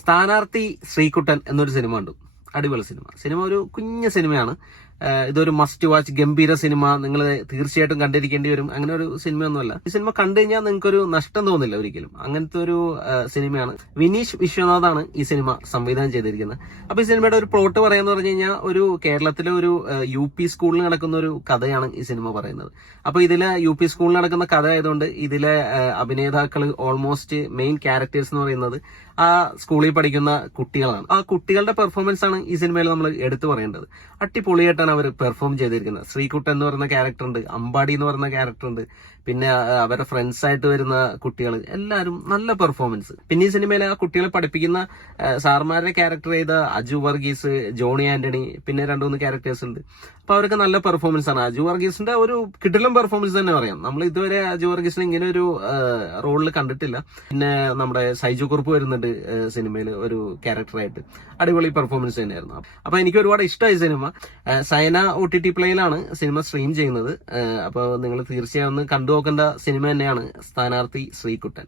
സ്ഥാനാർത്ഥി ശ്രീകുട്ടൻ എന്നൊരു സിനിമ ഉണ്ട്. അടിപൊളി സിനിമ ഒരു കുഞ്ഞ സിനിമയാണ്. ഇതൊരു മസ്റ്റ് വാച്ച് ഗംഭീര സിനിമ. നിങ്ങൾ തീർച്ചയായിട്ടും കണ്ടിരിക്കേണ്ടി വരും. അങ്ങനെ ഒരു സിനിമയൊന്നുമല്ല. ഈ സിനിമ കണ്ടു കഴിഞ്ഞാൽ നിങ്ങൾക്കൊരു നഷ്ടം തോന്നില്ല ഒരിക്കലും. അങ്ങനത്തെ ഒരു സിനിമയാണ്. വിനീഷ് വിശ്വനാഥാണ് ഈ സിനിമ സംവിധാനം ചെയ്തിരിക്കുന്നത്. അപ്പൊ ഈ സിനിമയുടെ ഒരു പ്ലോട്ട് പറയാന്ന് പറഞ്ഞു കഴിഞ്ഞാൽ ഒരു കേരളത്തിലെ ഒരു UP സ്കൂളിൽ നടക്കുന്ന ഒരു കഥയാണ് ഈ സിനിമ പറയുന്നത്. അപ്പൊ ഇതിലെ UP സ്കൂളിൽ നടക്കുന്ന കഥ ആയതുകൊണ്ട് ഇതിലെ അഭിനേതാക്കൾ ഓൾമോസ്റ്റ് മെയിൻ ക്യാരക്ടേഴ്സ് എന്ന് പറയുന്നത് ആ സ്കൂളിൽ പഠിക്കുന്ന കുട്ടികളാണ്. ആ കുട്ടികളുടെ പെർഫോമൻസ് ആണ് ഈ സിനിമയിൽ നമ്മൾ എടുത്തു പറയേണ്ടത്. അടിപൊളിയായിട്ടാണ് അവർ പെർഫോം ചെയ്തിരിക്കുന്നത്. ശ്രീകുട്ടൻ എന്ന് പറയുന്ന ക്യാരക്ടർ ഉണ്ട്, അമ്പാടി എന്ന് പറയുന്ന ക്യാരക്ടർ ഉണ്ട്, പിന്നെ അവരുടെ ഫ്രണ്ട്സ് ആയിട്ട് വരുന്ന കുട്ടികൾ എല്ലാവരും നല്ല പെർഫോമൻസ്. പിന്നെ ഈ സിനിമയിലെ ആ കുട്ടികളെ പഠിപ്പിക്കുന്ന സാർമാരുടെ ക്യാരക്ടർ ചെയ്ത അജു വർഗീസ്, ജോണി ആന്റണി, പിന്നെ 2-3 ക്യാരക്ടേഴ്സ് ഉണ്ട്. അപ്പൊ അവരൊക്കെ നല്ല പെർഫോമൻസ് ആണ്. അജു വർഗീസിന്റെ ഒരു കിടിലം പെർഫോമൻസ് തന്നെ പറയാം. നമ്മൾ ഇതുവരെ അജു വർഗീസിന് ഇങ്ങനെ ഒരു റോളിൽ കണ്ടിട്ടില്ല. പിന്നെ നമ്മുടെ സൈജു കുറുപ്പ് വരുന്നുണ്ട് സിനിമയിൽ ഒരു ക്യാരക്ടറായിട്ട്. അടിപൊളി പെർഫോമൻസ് തന്നെയായിരുന്നു. അപ്പൊ എനിക്ക് ഒരുപാട് ഇഷ്ടമായി സിനിമ. സൈന OTT പ്ലേയിലാണ് സിനിമ സ്ട്രീം ചെയ്യുന്നത്. അപ്പോൾ നിങ്ങൾ തീർച്ചയായും ഒന്ന് കണ്ടു നോക്കേണ്ട സിനിമ തന്നെയാണ് സ്ഥാനാർത്ഥി ശ്രീകുട്ടൻ.